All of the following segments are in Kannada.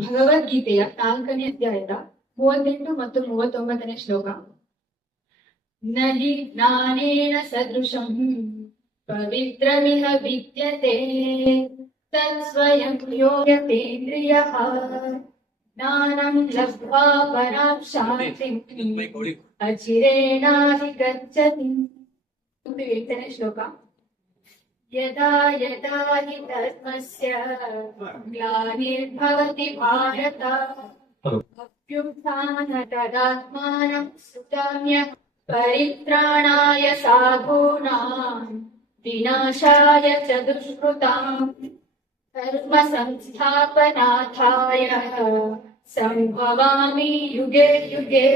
ಭಗವದ್ಗೀತೆಯ ನಾಲ್ಕನೇ ಅಧ್ಯಾಯದ ಮೂವತ್ತೆಂಟು ಮತ್ತು ಮೂವತ್ತೊಂಬತ್ತನೇ ಶ್ಲೋಕ ನಹಿ ಜ್ಞಾನೇನ ಸದೃಶಂ ಪವಿತ್ರಮಿಹ ವಿದ್ಯತೆ ತತ್ ಸ್ವಯಂ ಯೋಗ್ಯತೇಂದ್ರಿಯ ಜ್ಞಾನಂ ಲಬ್ಧ್ವಾ ಪರಾಂ ಶಾಂತಿಂ ಅಚಿರೇಣಾಧಿಗಚ್ಚತಿ ಮತ್ತು ಎಂಟನೇ ಶ್ಲೋಕ यदा यदा हि धर्मस्य ग्लानिर्भवति भारत। अभ्युत्थानतदात्मानं सुताम्य परित्राणाय साधूनां विनाशाय च दुष्कृताम् धर्मसंस्थापनाथाय सम्भवामि युगे युगे।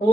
ॐ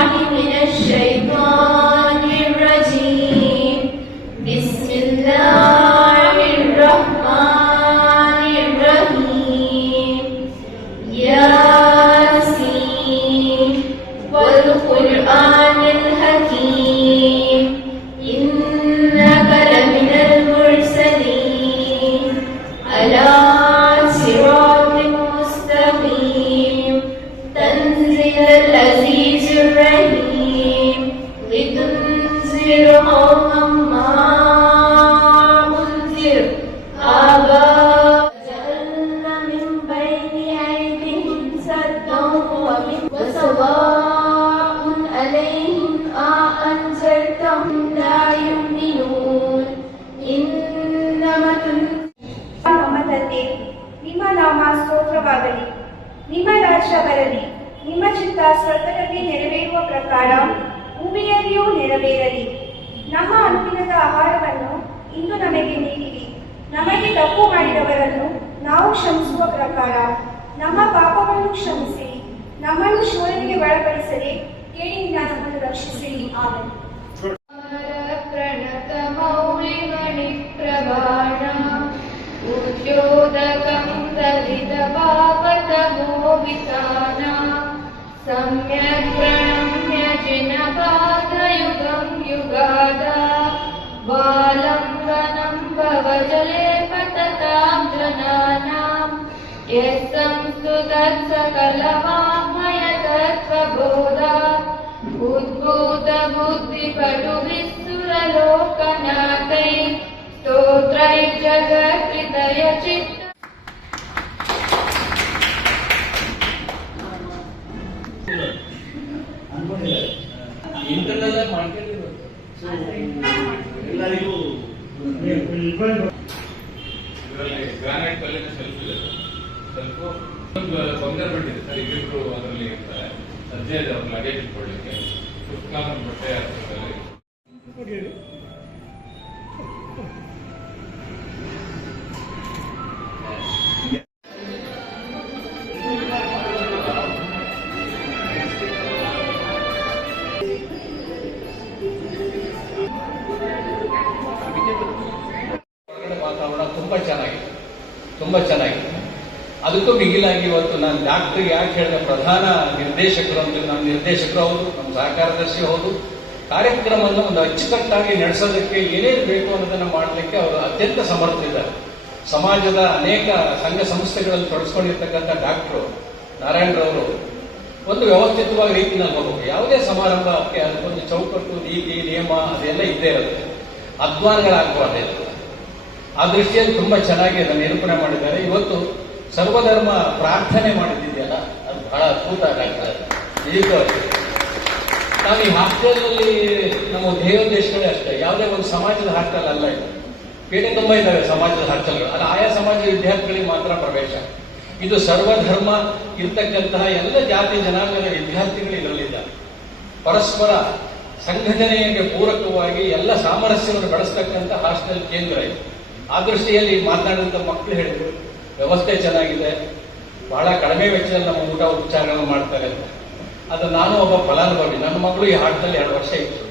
لتنذر قوما ما أنذر آباء جعلنا من بين أيديهم سدا ومن وسواء عليهم أأنذرتهم لا يؤمنون إنما تنذر ನಮ್ಮ ತಂದೆ ನಿಮ್ಮ ನಾಮ ಸ್ತೋತ್ರವಾಗಲಿ ನಿಮ್ಮ ರಾಜ್ಯ ಬರಲಿ ನಿಮ್ಮ ಚಿತ್ತ ಸ್ವರ್ಗದಲ್ಲಿ ನೆರವೇರುವ ಪ್ರಕಾರ ಭೂಮಿಯಲ್ಲಿಯೂ ನೆರವೇರಲಿ. ನಮ್ಮ ಅನುದಿನದ ಆಹಾರವನ್ನು ಇಂದು ನಮಗೆ ನೀಡಿರಿ. ನಮಗೆ ತಪ್ಪು ಮಾಡಿದವರನ್ನು ನಾವು ಕ್ಷಮಿಸುವ ಪ್ರಕಾರ ನಮ್ಮ ಪಾಪವನ್ನು ಕ್ಷಮಿಸಿ, ನಮ್ಮನ್ನು ಶೋಧನೆಗೆ ಒಳಪಡಿಸದೆ ಕೇಳಿ ನಮ್ಮನ್ನು ರಕ್ಷಿಸಿ ಪ್ರಣತ ಮೌಳಿ ಮಣಿ ಪ್ರವಾಣ ಉದ್ಯೋದಕಂ ದಲಿತ ಪಾಪತ ಮೋವಿತಾನ ಸಮ್ಯಕ್ ಪ್ರಣಮ್ಯ ಜಿನ संस्तुतः सकलवाङ्मयतत्त्वबोधा उद्भूतबुद्धिपटुभिः स्तोत्रैः जगत्कृतय चित्त ಇಂಟರ್ನಲ್ ಆಗಿ ಮಾಡ್ಕೊಂಡಿರೋದು ಎಲ್ಲರಿಗೂ ಇದರಲ್ಲಿ ಗ್ರಾನೈಟ್ ಕಲ್ಲಿನ ಸೆಲ್ಫ್ ಇದೆ ಸೆಲ್ಫ್ ಬಂಗಾರ ಬಿಟ್ಟಿದೆ ಸರ್ ಇಬ್ಬಿಬ್ರು ಅದರಲ್ಲಿ ಇರ್ತಾರೆ ಸಜ್ಜೆ ಇದೆ ಅವ್ರ ಲಗೇಜ್ ಇಟ್ಕೊಳ್ಳಿಕ್ಕೆ ಪುಸ್ತಕ ಬಟ್ಟೆ ಹಾಕಿರ್ತಾರೆ ಹೊರಗಡೆ ವಾತಾವರಣ ತುಂಬಾ ಚೆನ್ನಾಗಿದೆ ತುಂಬಾ ಚೆನ್ನಾಗಿದೆ ಅದಕ್ಕೂ ಮಿಗಿಲಾಗಿ ಇವತ್ತು ನಾನು ಡಾಕ್ಟರ್ ಯಾಕೆ ಹೇಳಿದ, ಪ್ರಧಾನ ನಿರ್ದೇಶಕರು ಅಂತ ನಮ್ಮ ನಿರ್ದೇಶಕರು ಹೌದು, ನಮ್ಮ ಸಹಕಾರದರ್ಶಿ ಹೌದು, ಕಾರ್ಯಕ್ರಮವನ್ನು ಒಂದು ಅಚ್ಚುಕಟ್ಟಾಗಿ ನಡೆಸೋದಕ್ಕೆ ಏನೇನು ಬೇಕು ಅನ್ನೋದನ್ನು ಮಾಡಲಿಕ್ಕೆ ಅವರು ಅತ್ಯಂತ ಸಮರ್ಥರಿದ್ದಾರೆ. ಸಮಾಜದ ಅನೇಕ ಸಂಘ ಸಂಸ್ಥೆಗಳಲ್ಲಿ ತೊಡಸ್ಕೊಂಡಿರ್ತಕ್ಕಂಥ ಡಾಕ್ಟರು ನಾರಾಯಣರವರು ಒಂದು ವ್ಯವಸ್ಥಿತವಾಗಿ ರೀತಿಯಲ್ಲಿ ಹೋಗಬೇಕು. ಯಾವುದೇ ಸಮಾರಂಭಕ್ಕೆ ಅದಕ್ಕೊಂದು ಚೌಕಟ್ಟು, ನೀತಿ, ನಿಯಮ ಅದೆಲ್ಲ ಇದ್ದೇ ಇರುತ್ತೆ. ಅಧ್ವಾನಗಳಾಗಬಾರ್ದು ಆ ದೃಷ್ಟಿಯಲ್ಲಿ ತುಂಬಾ ಚೆನ್ನಾಗಿ ಅದನ್ನು ನಿರೂಪಣೆ ಮಾಡಿದ್ದಾರೆ. ಇವತ್ತು ಸರ್ವಧರ್ಮ ಪ್ರಾರ್ಥನೆ ಮಾಡಿದ್ದಿದೆಯಲ್ಲ ಅದು ಬಹಳ ಅದ್ಭುತ ನಿಜವಾಗಿ ನಾವು ಈ ಹಾಸ್ಟೆಲ್ನಲ್ಲಿ ನಮ್ಮ ಧ್ಯೇಯೋದ್ದೇಶಗಳೇ ಅಷ್ಟೇ, ಯಾವುದೇ ಒಂದು ಸಮಾಜದ ಹಾಸ್ಟೆಲ್ ಅಲ್ಲ ಇದು. ಬೇರೆ ತುಂಬ ಇದ್ದಾವೆ ಸಮಾಜದ ಹಾಸ್ಟೆಲ್ಗಳು. ಅಲ್ಲ, ಆಯಾ ಸಮಾಜದ ವಿದ್ಯಾರ್ಥಿಗಳಿಗೆ ಮಾತ್ರ ಪ್ರವೇಶ. ಇದು ಸರ್ವಧರ್ಮ ಇರ್ತಕ್ಕಂತಹ ಎಲ್ಲ ಜಾತಿ ಜನಾಂಗದ ವಿದ್ಯಾರ್ಥಿಗಳು ಇದರಲ್ಲಿದ್ದಾರೆ. ಪರಸ್ಪರ ಸಂಘಟನೆಗೆ ಪೂರಕವಾಗಿ ಎಲ್ಲ ಸಾಮರಸ್ಯವನ್ನು ಬೆಳೆಸ್ತಕ್ಕಂಥ ಹಾಸ್ಟೆಲ್ ಕೇಂದ್ರ ಇದು. ಆ ದೃಷ್ಟಿಯಲ್ಲಿ ಮಾತನಾಡಿದಂಥ ಮಕ್ಕಳು ಹೇಳಿದ್ರು. ವ್ಯವಸ್ಥೆ ಚೆನ್ನಾಗಿದೆ. ಬಹಳ ಕಡಿಮೆ ವೆಚ್ಚದಲ್ಲಿ ನಮ್ಮ ಊಟ ಉಪಚಾರಗಳನ್ನು ಮಾಡ್ತಾರೆ ಅಂತ. ಅದು ನಾನು ಒಬ್ಬ ಫಲಾನುಭವಿ. ನನ್ನ ಮಗಳು ಈ ಆಟದಲ್ಲಿ ಎರಡು ವರ್ಷ ಇತ್ತು.